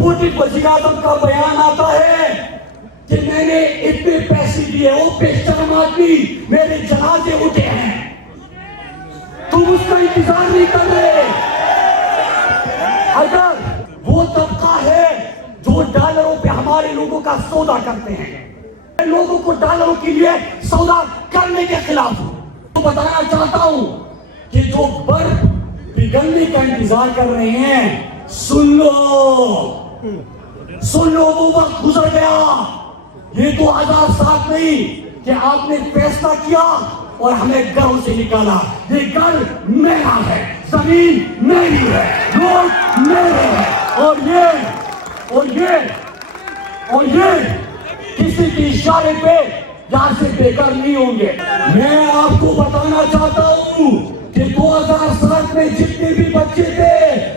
وزیر اعظم کا بیان آتا ہے کہ میں نے اتنے پیسے دیے، وہ پیشترم آدمی میرے جنازے اٹھے ہیں، تم اس کا انتظار نہیں کر رہے۔ اگر وہ طبقہ ہے جو ڈالروں پہ ہمارے لوگوں کا سودا کرتے ہیں، لوگوں کو ڈالروں کے لیے سودا کرنے کے خلاف تو بتانا چاہتا ہوں کہ جو برف پگھلنے کا انتظار کر رہے ہیں، سن لو وہ وقت گزر گیا۔ یہ 2007 نہیں کہ آپ نے فیصلہ کیا اور ہمیں گھروں سے نکالا۔ یہ گھر میرا ہے، زمین میری ہے، لوگ میرے ہیں، اور یہ کسی کے اشارے پہ یہاں سے بے گھر نہیں ہوں گے۔ میں آپ کو بتانا چاہتا ہوں کہ 2007 میں جتنے بھی بچے تھے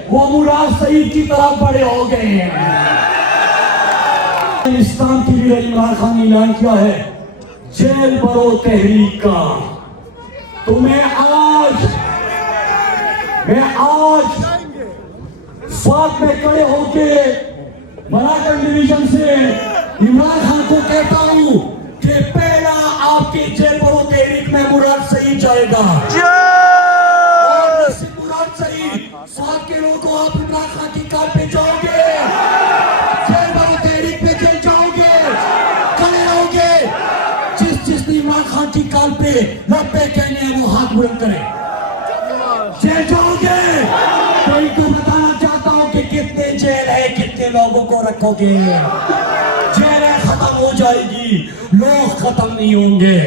وہ مراد سعید کی طرح بڑے ہو گئے ہیں۔ پاکستان کی بھی عمران خان نے اعلان کیا ہے جیل برو تحریک کا۔ تو میں آج ساتھ میں کھڑے ہو کے مراکن ڈویژن سے عمران خان کو کہتا ہوں کہ پہلا آپ کی جیل برو تحریک میں مراد سعید جائے گا۔ مراد سعید ساتھ کے لوگوں آپ عمران خان کی کار پہ جاؤ گے، جیل برو تحریک پہ جیل جاؤ گے، کھڑے رہو گے۔ جس نے عمران خان کی کار پہ لبے کہنے ہیں وہ ہاتھ بلند کرے۔ جیل جاؤ گے تو ان کو بتانا چاہتا ہوں کہ کتنے جیل ہے، کتنے لوگوں کو رکھو گے۔ جیل ختم ہو جائے گی، لوگ ختم نہیں ہوں گے۔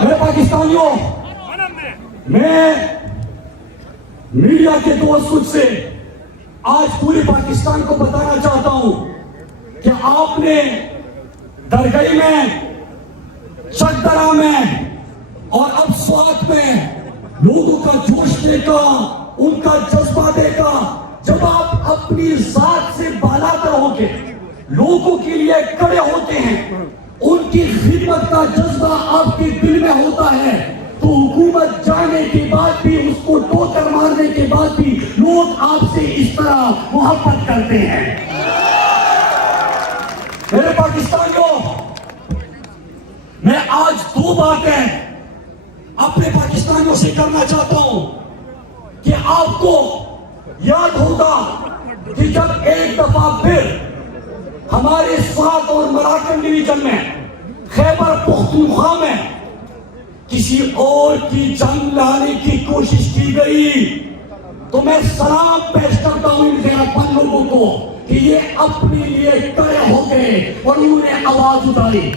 میرے پاکستانیوں، میں میڈیا کے توسط سے آج پورے پاکستان کو بتانا چاہتا ہوں کہ آپ نے درگاہ میں، چکدرا میں اور اب سوات میں لوگوں کا جوش دیکھا، ان کا جذبہ دیکھا۔ جب آپ اپنی ذات سے بالاتر ہو کے لوگوں کے لیے کھڑے ہوتے ہیں، ان کی خدمت کا جذبہ آپ کے دل میں ہوتا ہے، تو حکومت جانے کے بعد بھی، اس کو ٹوکر مارنے کے بعد بھی لوگ آپ سے اس طرح محبت کرتے ہیں۔ میرے پاکستانیوں، میں آج دو باتیں اپنے پاکستانیوں سے کرنا چاہتا ہوں کہ آپ کو یاد ہوگا کہ جب ایک دفعہ پھر ہمارے سوات اور مراکن ڈویژن میں، خیبر پختونخوا میں کسی اور کی جنگ لانے کی کوشش کی گئی، تو میں سلام پیش کرتا ہوں ان غیرت مند لوگوں کو کہ یہ اپنے لیے کھڑے ہو گئے اور انہوں نے آواز اٹھائی۔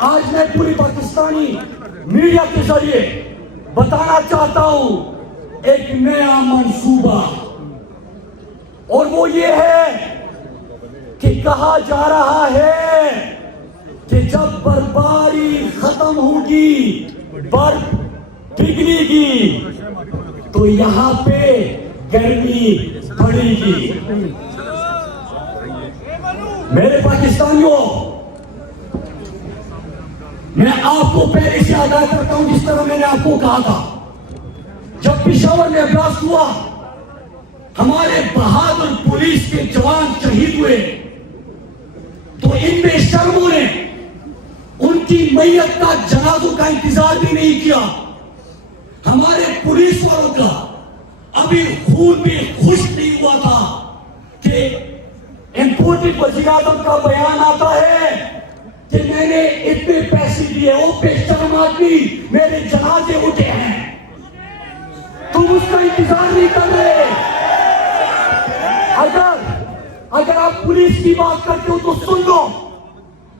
آج میں پوری پاکستانی میڈیا کے ذریعے بتانا چاہتا ہوں ایک نیا منصوبہ، اور وہ یہ ہے کہ کہا جا رہا ہے کہ جب برفباری ختم ہوگی، برف پگھلے گی، تو یہاں پہ گرمی بڑھے گی۔ میرے پاکستانیوں، میں آپ کو پہلے سے آگاہ کرتا ہوں، جس طرح میں نے آپ کو کہا تھا جب پشاور میں بلاسٹ ہوا، ہمارے بہادر پولیس کے جوان شہید ہوئے، تو ان بے شرموں نے ان کی میت کا، جنازوں کا انتظار بھی نہیں کیا۔ ہمارے پولیس والوں کا ابھی خون بھی خشک نہیں ہوا تھا کہ امپورٹڈ وزیر اعظم کا بیان آتا ہے کہ میں نے اتنے پیسے دیے، وہ پیشترم آدمی میرے جنازے اٹھے ہیں، تم اس کا انتظار نہیں کر رہے۔ اگر آپ پولیس کی بات کرتے ہو تو سن لو،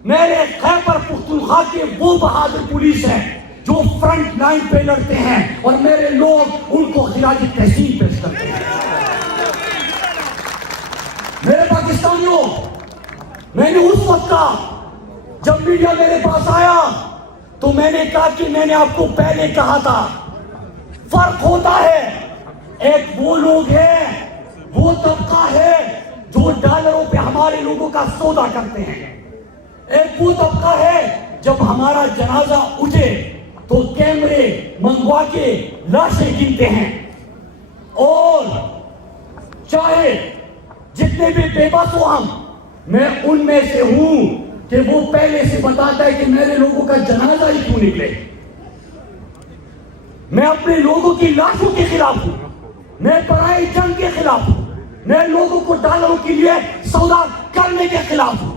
میرے خیبر پختونخوا کے وہ بہادر پولیس ہیں جو فرنٹ لائن پہ لڑتے ہیں، اور میرے لوگ ان کو خراج تحسین پیش کرتے ہیں۔ میرے پاکستانیوں، میں نے اس وقت کہا جب میڈیا میرے پاس آیا تو میں نے کہا کہ میں نے آپ کو پہلے کہا تھا، فرق ہوتا ہے، ایک وہ لوگ ہیں، وہ طبقہ ہے جو ڈالروں پہ ہمارے لوگوں کا سودا کرتے ہیں، ایک وہ طبقہ ہے جب ہمارا جنازہ اٹھے تو کیمرے منگوا کے لاشیں گنتے ہیں۔ جتنے بھی بے بس ہو ہم، میں ان میں سے ہوں کہ وہ پہلے سے بتاتا ہے کہ میرے لوگوں کا جنازہ ہی کیوں نکلے. میں اپنے لوگوں کی لاشوں کے خلاف ہوں، میں پرائی جنگ کے خلاف ہوں، میں لوگوں کو ڈالروں کے لیے سودا کرنے کے خلاف ہوں.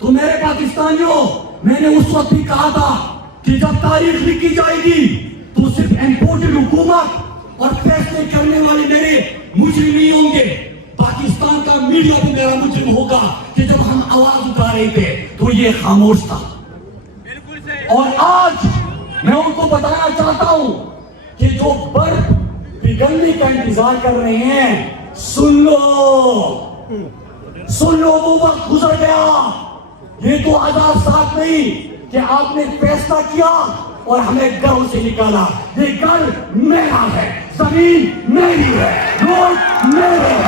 تو میرے پاکستانیوں، میں نے اس وقت بھی کہا تھا کہ جب تاریخ لکھی جائے گی تو صرف امپورٹڈ حکومت اور فیصلے کرنے والے میرے مجرم نہیں ہوں گے. پاکستان کا میڈیا بھی میرا مجرم ہوگا کہ جب ہم آواز اٹھا رہے تھے تو یہ خاموش تھا. اور آج میں ان کو بتانا چاہتا ہوں کہ جو برف پگھلنے کا انتظار کر رہے ہیں، سن لو وہ وقت گزر گیا. یہ 2007 نہیں کہ آپ نے فیصلہ کیا اور ہمیں گھروں سے نکالا. یہ گھر میرا ہے، زمین میری ہے، لوگ میرے ہیں،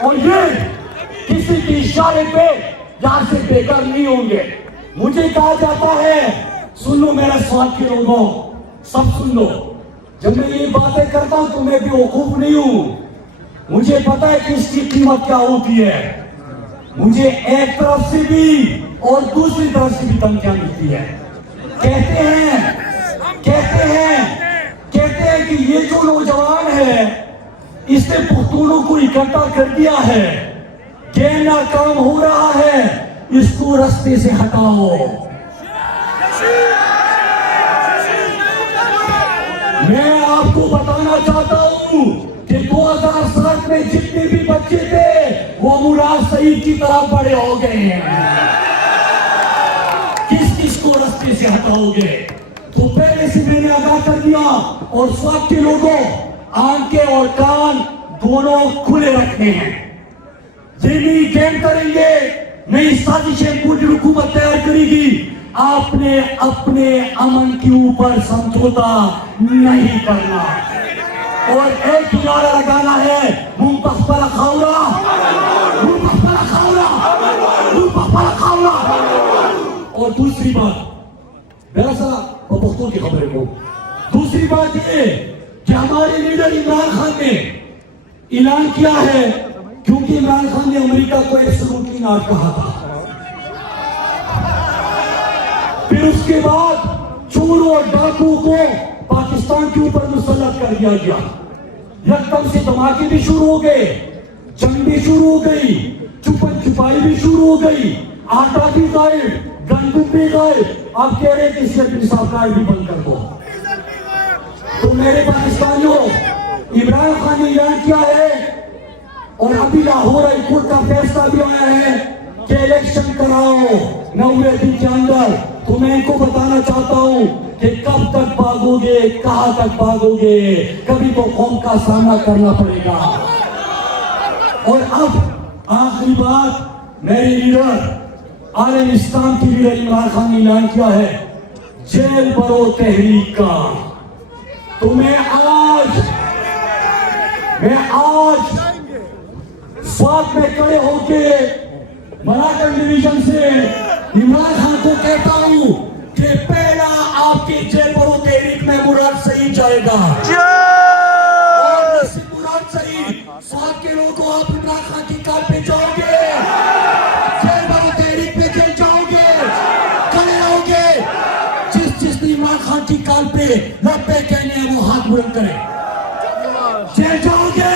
اور یہ کسی کے اشارے پہ یہاں سے بے گھر نہیں ہوں گے. مجھے کہا جاتا ہے، سن لو میرے ساتھ کے لوگوں، سب سن لو، جب میں یہ باتیں کرتا ہوں تو میں بھی وقوف نہیں ہوں. مجھے پتا ہے کہ اس کی قیمت کیا ہوتی ہے. مجھے ایک طرف سے بھی اور دوسری طرف سے بھی دھمکیاں ملتی ہے. کہتے ہیں کہ یہ جو نوجوان ہے اس نے پختونوں کو اکٹھا کر دیا ہے، کہنا کام ہو رہا ہے، اس کو رستے سے ہٹاؤ. میں آپ کو بتانا چاہتا ہوں کہ 2007 میں جتنے بھی بچے تھے وہ مراد سعید کی طرح بڑے ہو گئے ہیں. کس کو رستے سے ہٹاؤ گے؟ تو پہلے سے میں نے ادا کر دیا. اور سب کے لوگوں، آنکھیں اور کان دونوں کھلے رکھنے ہیں. یہ نہیں گیم کریں گے، نئی سازشیں پوری حکومت تیار کرے گی. آپ نے اپنے امن کے اوپر سمجھوتا نہیں کرنا اور ایک ہی نعرہ لگانا ہے، منہ پخپلا خاورا، منہ پخپلا خاورا، منہ پخپلا خاورا. اور دوسری بات، میرا سا پختوں کی خبریں کو، دوسری بات یہ کہ ہمارے لیڈر عمران خان نے اعلان کیا ہے، کیونکہ عمران خان نے امریکہ کو ایک سلوکی نار کہا تھا. پھر اس کے بعد چوروں اور ڈاکو کو پاکستان کے اوپر مسلط کر دیا گیا. یکدم سے دھماکے بھی شروع ہو گئے، جنگ بھی شروع ہو گئی، چھپن چھپائی بھی شروع ہو گئی، آٹا بھی غائب، گندم بھی غائب. آپ کہہ رہے کہ صرف انصاف کار بھی بند کر دو. تو میرے پاکستانیوں، عمران خان نے اعلان کیا ہے اور ابھی لاہور ہائی کورٹ کا فیصلہ بھی آیا ہے کہ الیکشن کراؤ 90 دن کے اندر. تو میں ان کو بتانا چاہتا ہوں کہ کب تک بھاگو گے، کہاں تک بھاگو گے، کبھی تو قوم کا سامنا کرنا پڑے گا. اور اب آخری بات، میرے لیڈر عالم اسلام کی لیڈر عمران خان نے اعلان کیا ہے جیل برو تحریک کا. تو میں آج ساتھ میں کھڑے ہو کے مراکن ڈویژن سے عمران خان کو کہتا ہوں کہ پہلا آپ کی جیل برو تحریک میں مراد سعید جائے گا. اور مراد سعید ساتھ کے لوگوں، آپ عمران خان کی کار پہ جاؤ گے، جیل برو تحریک میں جیل جاؤ گے، کھڑے رہو گے. جس نے عمران خان کی کار پہ لبے کہنے ہیں وہ ہاتھ بلند کرے. جیل جاؤ گے.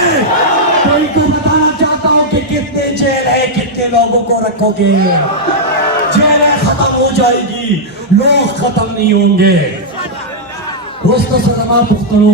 تو ان کو بتانا چاہتا ہوں کہ کتنے جیل ہے، کتنے لوگوں کو رکھو گے. جیلیں ختم ہو جائے گی، لوگ ختم نہیں ہوں گے. دوستو سلام پختنو.